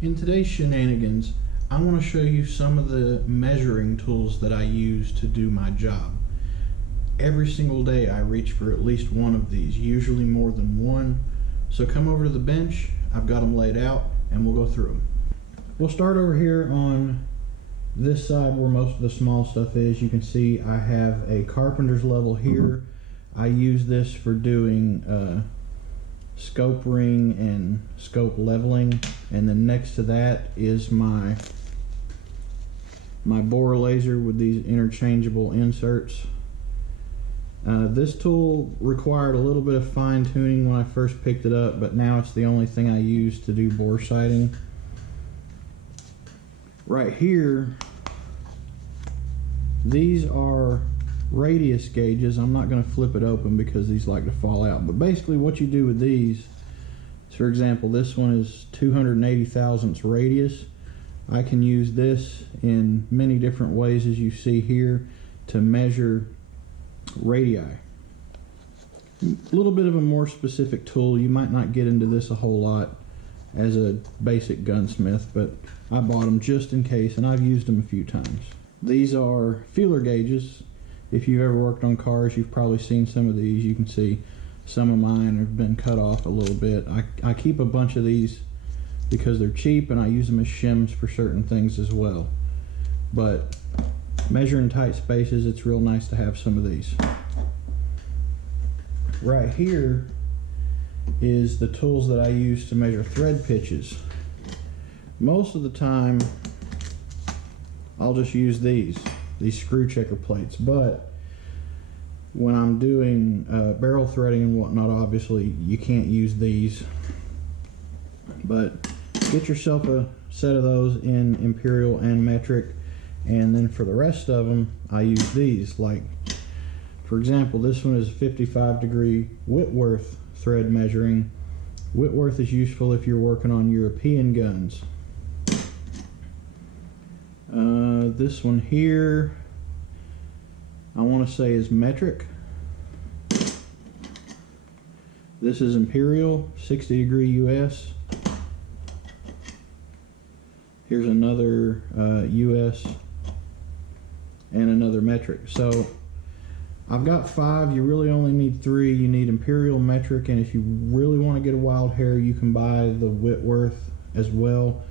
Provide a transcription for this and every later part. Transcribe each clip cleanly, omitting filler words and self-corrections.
In today's Shenanigans, I want to show you some of the measuring tools that I use to do my job. Every single day I reach for at least one of these, usually more than one. So come over to the bench, I've got them laid out, and we'll go through them. We'll start over here on this side where most of the small stuff is. You can see I have a carpenter's level here. I use this for doing scope ring and scope leveling, and then next to that is my bore laser with these interchangeable inserts. This tool required a little bit of fine tuning when I first picked it up, but now it's the only thing I use to do bore sighting. Right here, these are radius gauges. I'm not going to flip it open because these like to fall out, but basically what you do with these, for example, this one is 280 thousandths radius. I can use this in many different ways, as you see here, to measure radii. A little bit of a more specific tool. You might not get into this a whole lot as a basic gunsmith, but I bought them just in case, and I've used them a few times. These are feeler gauges. If you've ever worked on cars, you've probably seen some of these. You can see some of mine have been cut off a little bit. I keep a bunch of these because they're cheap, and I use them as shims for certain things as well. But measuring tight spaces, it's real nice to have some of these. Right here is the tools that I use to measure thread pitches. Most of the time I'll just use these screw checker plates, but when I'm doing barrel threading and whatnot, obviously you can't use these. But get yourself a set of those in imperial and metric, and then for the rest of them I use these. Like for example, this one is 55-degree Whitworth thread measuring. Whitworth is useful if you're working on European guns. This one here, I want to say is metric. This is imperial, 60-degree US. Here's another US and another metric. So I've got 5. You really only need 3. You need imperial, metric, and if you really want to get a wild hair, you can buy the Whitworth as well.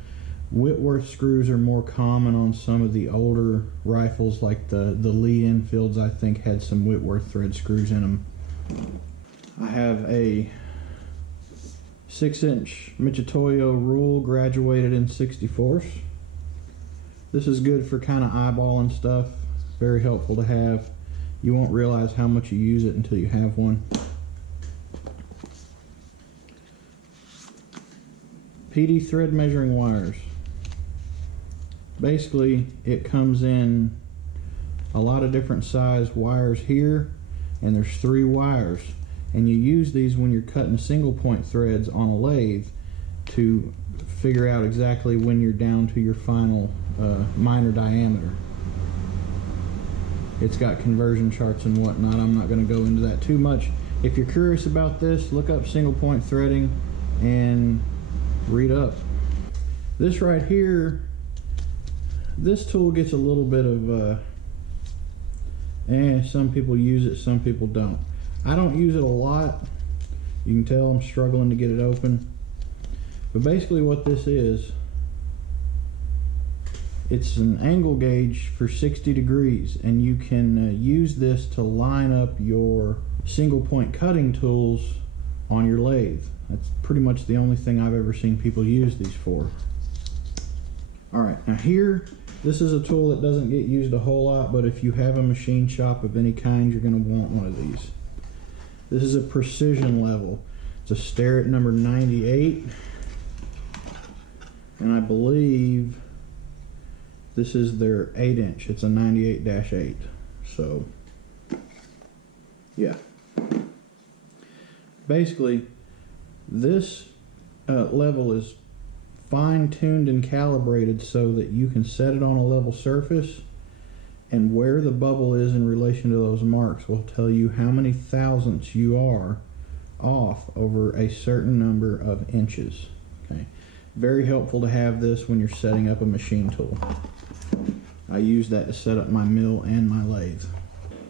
Whitworth screws are more common on some of the older rifles, like the Lee Enfields, I think, had some Whitworth thread screws in them. I have a 6-inch Michitoyo rule graduated in 64ths. This is good for kind of eyeballing stuff. Very helpful to have. You won't realize how much you use it until you have one. PD thread measuring wires. Basically, it comes in a lot of different size wires here, and there's 3 wires, and you use these when you're cutting single point threads on a lathe to figure out exactly when you're down to your final minor diameter. It's got conversion charts and whatnot. I'm not going to go into that too much. If you're curious about this, look up single point threading and read up. This right here, this tool gets a little bit of some people use it, some people don't. I don't use it a lot. You can tell I'm struggling to get it open. But basically what this is, it's an angle gauge for 60 degrees, and you can use this to line up your single point cutting tools on your lathe. That's pretty much the only thing I've ever seen people use these for. Alright, now here, this is a tool that doesn't get used a whole lot, but if you have a machine shop of any kind, you're going to want one of these. This is a precision level. It's a Starrett number 98, and I believe this is their 8-inch. It's a 98-8. So, yeah. Basically, this level is fine-tuned and calibrated so that you can set it on a level surface And where the bubble is in relation to those marks will tell you how many thousandths you are off over a certain number of inches. Okay, very helpful to have this when you're setting up a machine tool. I use that to set up my mill and my lathe.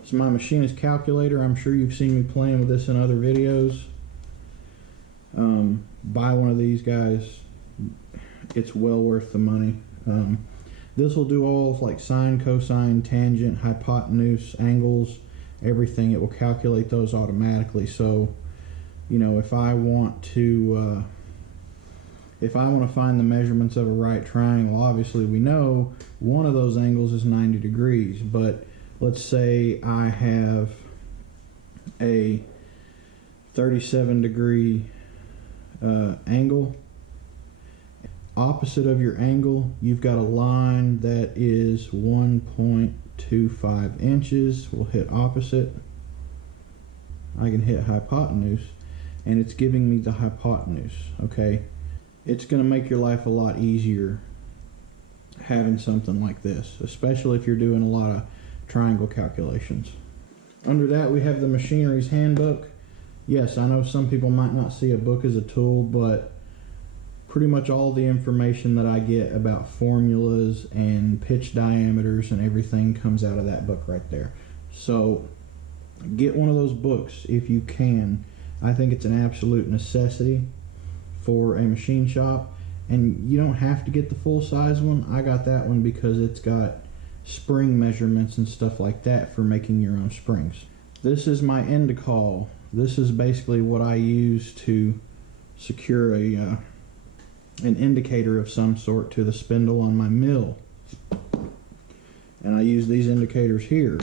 So my machinist calculator, I'm sure you've seen me playing with this in other videos. Buy one of these guys. It's well worth the money. This will do all like sine, cosine, tangent, hypotenuse, angles, everything. It will calculate those automatically. So, you know, if I want to find the measurements of a right triangle, obviously we know one of those angles is 90 degrees. But let's say I have a 37-degree angle. Opposite of your angle, you've got a line that is 1.25 inches. We'll hit opposite. I can hit hypotenuse, and it's giving me the hypotenuse. Okay, it's going to make your life a lot easier having something like this, especially if you're doing a lot of triangle calculations. Under that, we have the machinery's handbook. Yes, I know some people might not see a book as a tool, but pretty much all the information that I get about formulas and pitch diameters and everything comes out of that book right there. So get one of those books if you can. I think it's an absolute necessity for a machine shop, and you don't have to get the full size one. I got that one because it's got spring measurements and stuff like that for making your own springs. This is my end-call. This is basically what I use to secure an indicator of some sort to the spindle on my mill. And I use these indicators here.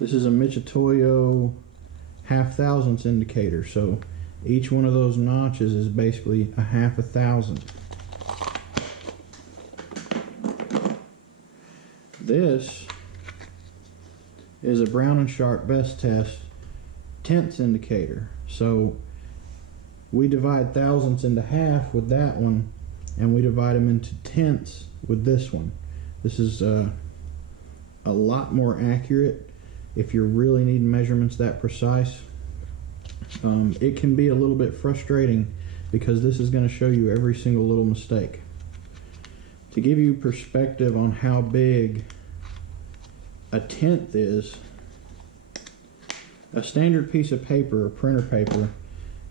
This is a Michitoyo 1/2 thousandths indicator, so each one of those notches is basically a 1/2 thousandth. This is a Brown & Sharp Best Test tenths indicator. So we divide thousandths into half with that one, and we divide them into tenths with this one. This is a lot more accurate if you're really needing measurements that precise. It can be a little bit frustrating because this is going to show you every single little mistake. To give you perspective on how big a tenth is, a standard piece of paper, or printer paper,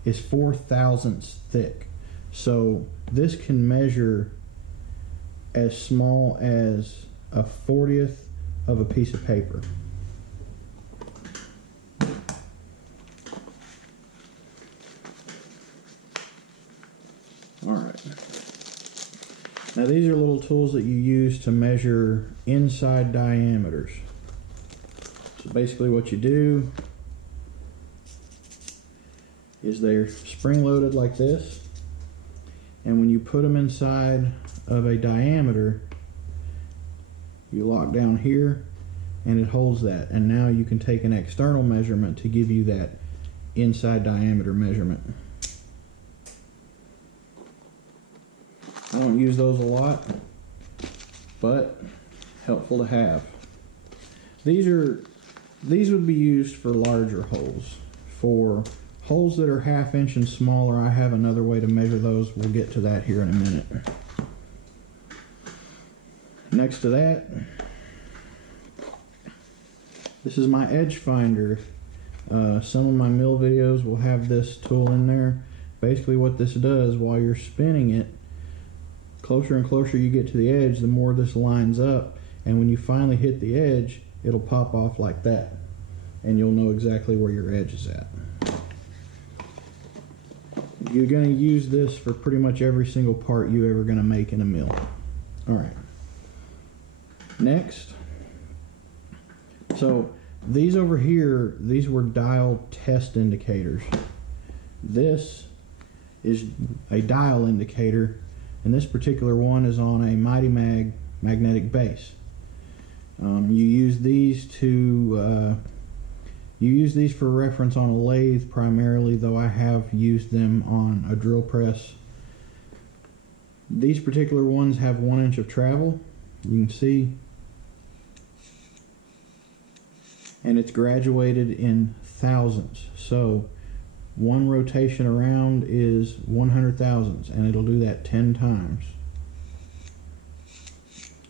is 4 thousandths thick. So this can measure as small as a 40th of a piece of paper. Alright. Now these are little tools that you use to measure inside diameters. So basically what you do is they're spring-loaded like this, and when you put them inside of a diameter, you lock down here and it holds that, and now you can take an external measurement to give you that inside diameter measurement. I don't use those a lot, but helpful to have. These would be used for larger holes. For holes that are 1/2 inch and smaller, I have another way to measure those. We'll get to that here in a minute. Next to that, this is my edge finder. Some of my mill videos will have this tool in there. Basically what this does, while you're spinning it, closer and closer you get to the edge, the more this lines up, and when you finally hit the edge, it'll pop off like that, and you'll know exactly where your edge is at. You're going to use this for pretty much every single part you're ever going to make in a mill. Alright. Next. So these over here, these were dial test indicators. This is a dial indicator, and this particular one is on a Mighty Mag magnetic base. You use these for reference on a lathe primarily, though I have used them on a drill press These particular ones have 1 inch of travel, you can see, and it's graduated in thousandths. So one rotation around is 100 thousandths, and it'll do that 10 times.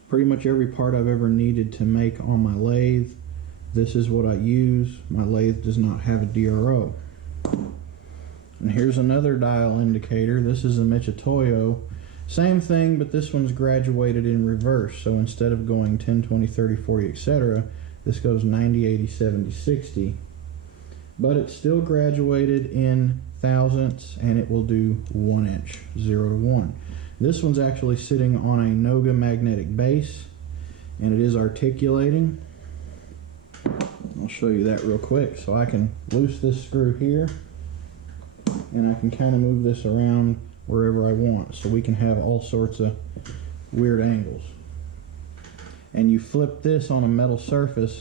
Pretty much every part I've ever needed to make on my lathe, this is what I use. My lathe does not have a DRO. And here's another dial indicator. This is a Mitutoyo. Same thing, but this one's graduated in reverse. So instead of going 10, 20, 30, 40, etc., this goes 90, 80, 70, 60. But it's still graduated in thousandths, and it will do 1 inch, 0 to 1. This one's actually sitting on a Noga magnetic base, and it is articulating. I'll show you that real quick. So I can loose this screw here, and I can kind of move this around wherever I want, so we can have all sorts of weird angles. And you flip this on a metal surface,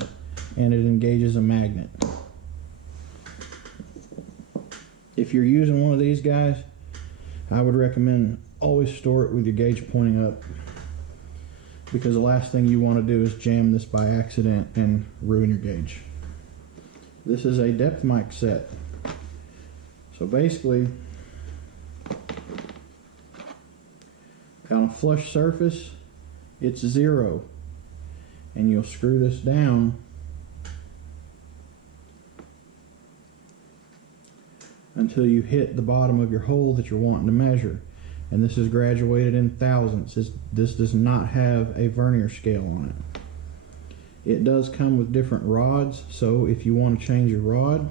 and it engages a magnet. If you're using one of these guys, I would recommend always store it with your gauge pointing up, because the last thing you want to do is jam this by accident and ruin your gauge. This is a depth mic set. So basically, on a flush surface, it's 0. And you'll screw this down until you hit the bottom of your hole that you're wanting to measure. And this is graduated in thousandths. This does not have a vernier scale on it. It does come with different rods, so if you want to change your rod,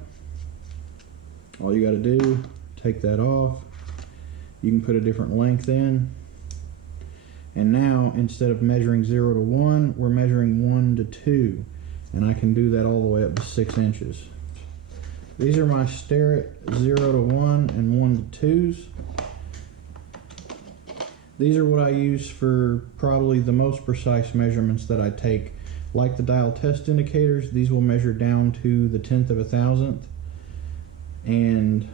all you got to do, take that off. You can put a different length in. And now, instead of measuring 0 to 1, we're measuring 1 to 2. And I can do that all the way up to 6 inches. These are my Starrett 0 to 1 and 1 to 2s. These are what I use for probably the most precise measurements that I take. Like the dial test indicators, these will measure down to the 10th of a thousandth. And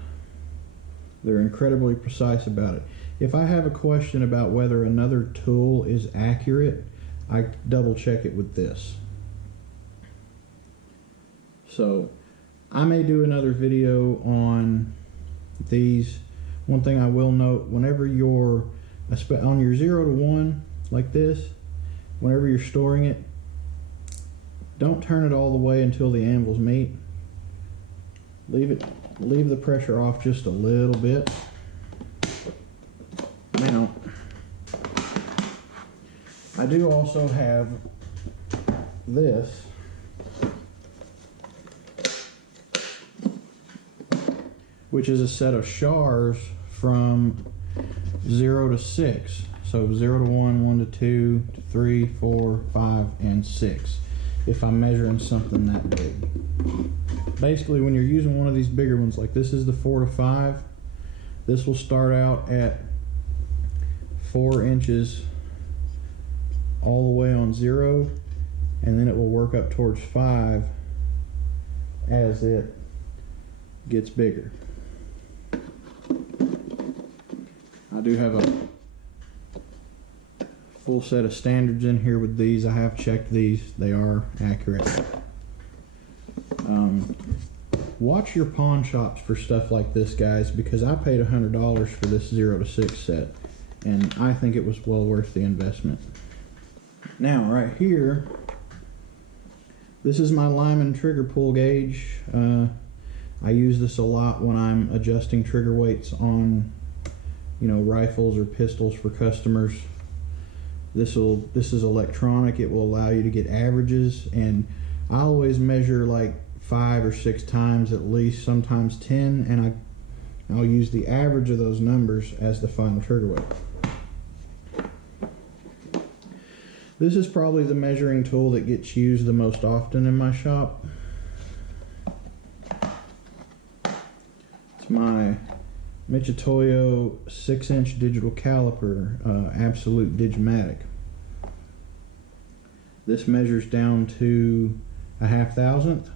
they're incredibly precise about it. If I have a question about whether another tool is accurate, I double check it with this. So I may do another video on these. One thing I will note, whenever you're on your 0 to 1 like this, whenever you're storing it, don't turn it all the way until the anvils meet. Leave the pressure off just a little bit. Now, I do also have this, which is a set of shars from 0 to 6. So 0 to 1, 1 to 2, 3, 4, 5, and 6. If I'm measuring something that big. Basically, when you're using one of these bigger ones, like this is the 4 to 5, this will start out at 4 inches all the way on 0, and then it will work up towards 5 as it gets bigger. I do have a full set of standards in here with these. I have checked these. They are accurate. Watch your pawn shops for stuff like this, guys, because I paid $100 for this 0 to 6 set, and I think it was well worth the investment. Now, right here, this is my Lyman trigger pull gauge. I use this a lot when I'm adjusting trigger weights on, rifles or pistols for customers. This is electronic. It will allow you to get averages, and I always measure like 5 or 6 times at least, sometimes 10, and I'll use the average of those numbers as the final trigger weight. This is probably the measuring tool that gets used the most often in my shop. It's my Mitutoyo 6-inch digital caliper, Absolute Digimatic. This measures down to a 1/2 thousandth.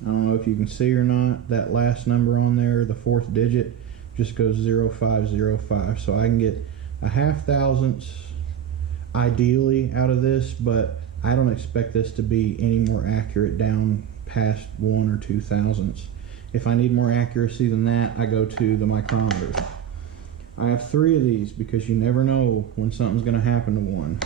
I don't know if you can see or not. That last number on there, the 4th digit, just goes 0505. So I can get a 1/2 thousandths ideally out of this, but I don't expect this to be any more accurate down past 1 or 2 thousandths. If I need more accuracy than that, I go to the micrometers. I have 3 of these because you never know when something's going to happen to one.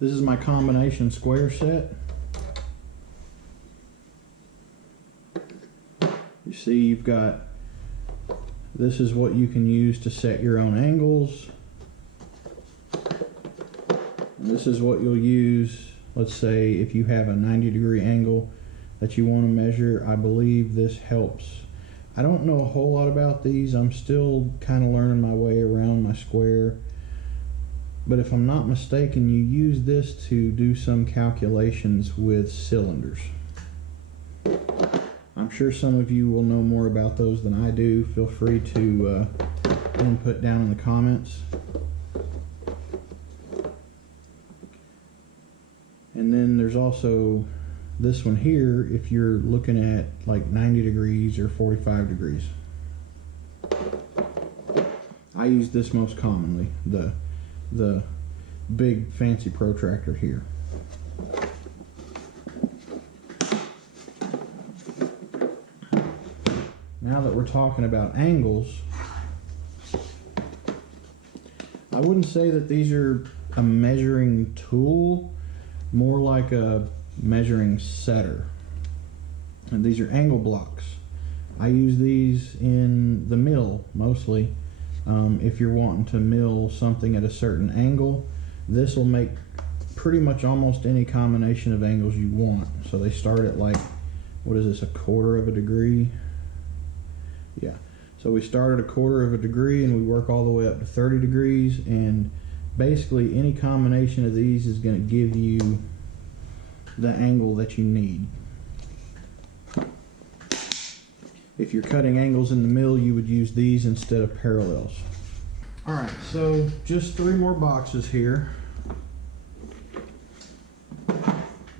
This is my combination square set. You see, you've got, this is what you can use to set your own angles. And this is what you'll use, let's say, if you have a 90-degree angle that you want to measure. I believe this helps. I don't know a whole lot about these. I'm still kind of learning my way around my square. But if I'm not mistaken, you use this to do some calculations with cylinders. I'm sure some of you will know more about those than I do. Feel free to input down in the comments. And then there's also this one here if you're looking at like 90 degrees or 45 degrees. I use this most commonly, the big fancy protractor here. Now that we're talking about angles, I wouldn't say that these are a measuring tool, more like a measuring setter. And these are angle blocks. I use these in the mill mostly. If you're wanting to mill something at a certain angle, this will make pretty much almost any combination of angles you want. So they start at like, what is this, 1/4 of a degree? Yeah, so we start at 1/4 of a degree and we work all the way up to 30 degrees, and basically any combination of these is going to give you the angle that you need. If you're cutting angles in the mill, you would use these instead of parallels. Alright, so just 3 more boxes here.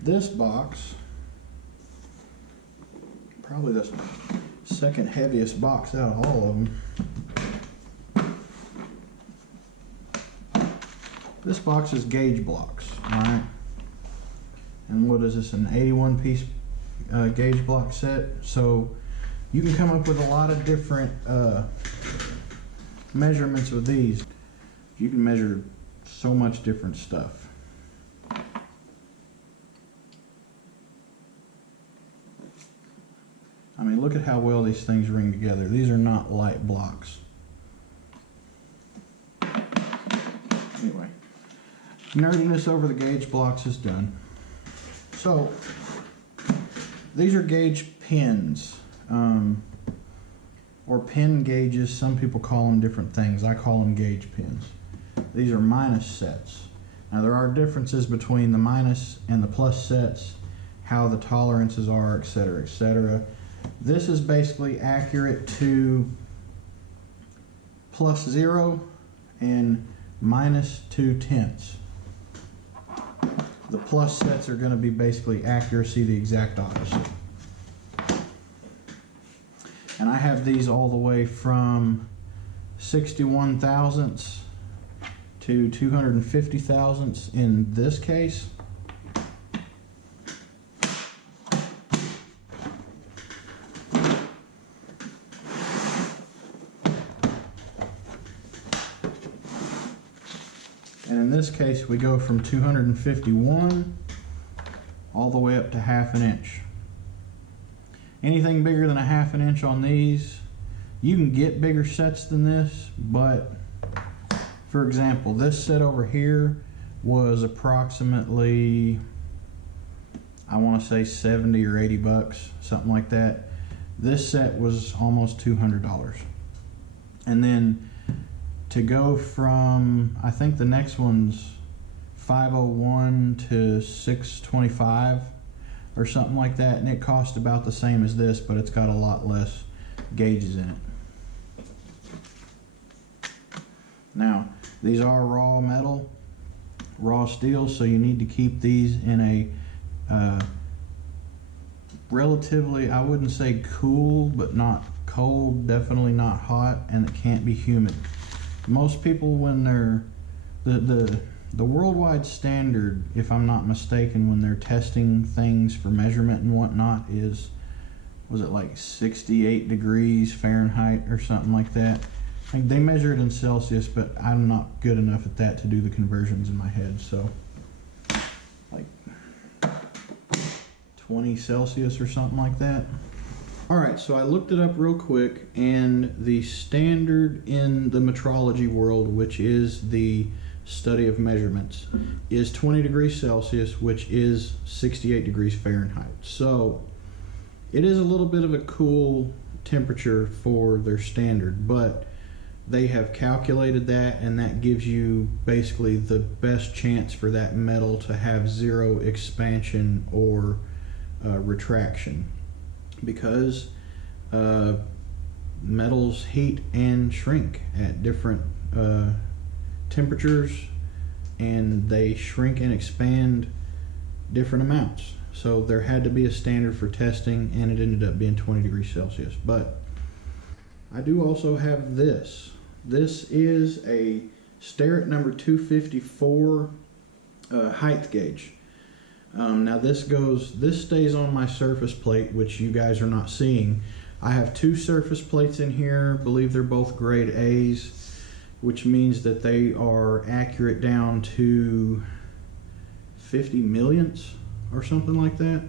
This box, probably the second heaviest box out of all of them. This box is gauge blocks, alright? And what is this, an 81 piece gauge block set? So you can come up with a lot of different measurements with these. You can measure so much different stuff. I mean, look at how well these things ring together. These are not light blocks. Anyway, nerdiness over the gauge blocks is done. So, these are gauge pins. Or pin gauges. Some people call them different things. I call them gauge pins. These are minus sets. Now there are differences between the minus and the plus sets, how the tolerances are, etc., etc. This is basically accurate to +0 and -2/10. The plus sets are going to be basically accuracy the exact opposite. And I have these all the way from 61 thousandths to 250 thousandths in this case. And in this case, we go from 251 all the way up to 1/2 inch. Anything bigger than 1/2 inch on these, you can get bigger sets than this, but for example, this set over here was approximately, I want to say 70 or 80 bucks, something like that. This set was almost $200. And then to go from, I think the next one's 501 to 625 or something like that, and it cost about the same as this, but it's got a lot less gauges in it. Now, these are raw metal. raw steel, so you need to keep these in a relatively, I wouldn't say cool, but not cold, definitely not hot, and it can't be humid. Most people, when they're the worldwide standard, if I'm not mistaken, when they're testing things for measurement and whatnot, was it like 68 degrees Fahrenheit or something like that? Like, they measure it in Celsius, but I'm not good enough at that to do the conversions in my head. So like 20 Celsius or something like that. Alright, so I looked it up real quick, and the standard in the metrology world, which is the study of measurements, is 20 degrees Celsius, which is 68 degrees Fahrenheit. So it is a little bit of a cool temperature for their standard, but they have calculated that, and that gives you basically the best chance for that metal to have zero expansion or retraction, because metals heat and shrink at different temperatures, and they shrink and expand different amounts. So there had to be a standard for testing, and it ended up being 20 degrees Celsius. But I do also have this. This is a Starrett number 254 height gauge. Now this stays on my surface plate, which you guys are not seeing. I have two surface plates in here. I believe they're both grade A's, which means that they are accurate down to 50 millionths or something like that.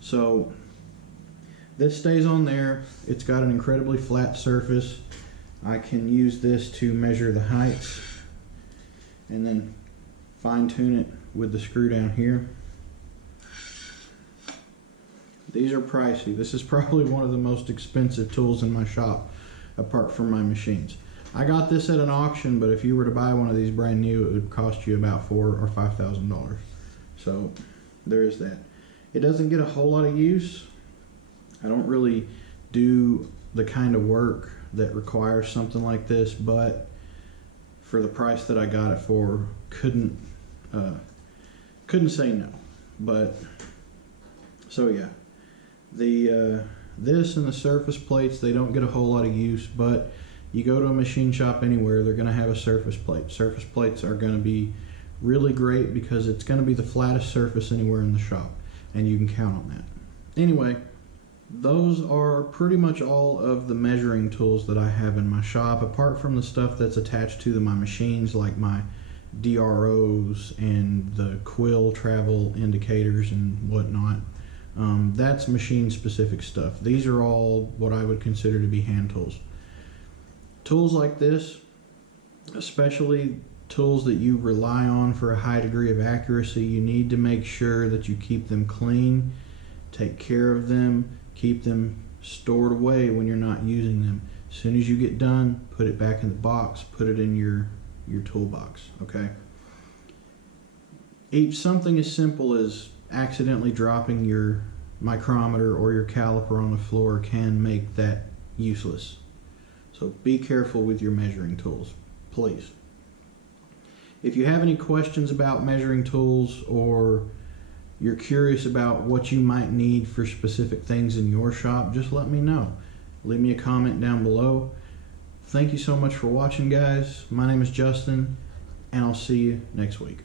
So this stays on there. It's got an incredibly flat surface. I can use this to measure the heights and then fine tune it with the screw down here. These are pricey. This is probably one of the most expensive tools in my shop, apart from my machines. I got this at an auction, but if you were to buy one of these brand new, it would cost you about $4,000 or $5,000. So there is that. It doesn't get a whole lot of use. I don't really do the kind of work that requires something like this, but for the price that I got it for, couldn't say no. But so yeah, the this and the surface plates, they don't get a whole lot of use, but you go to a machine shop anywhere, they're going to have a surface plate. Surface plates are going to be really great because it's going to be the flattest surface anywhere in the shop, and you can count on that. Anyway, those are pretty much all of the measuring tools that I have in my shop, apart from the stuff that's attached to my machines, like my DROs and the quill travel indicators and whatnot. That's machine specific stuff. These are all what I would consider to be hand tools. Tools like this, especially tools that you rely on for a high degree of accuracy, you need to make sure that you keep them clean, take care of them, keep them stored away when you're not using them. As soon as you get done, put it back in the box, put it in your toolbox, okay? Something as simple as accidentally dropping your micrometer or your caliper on the floor can make that useless. So be careful with your measuring tools, please. If you have any questions about measuring tools, or you're curious about what you might need for specific things in your shop, just let me know. Leave me a comment down below. Thank you so much for watching, guys. My name is Justin, and I'll see you next week.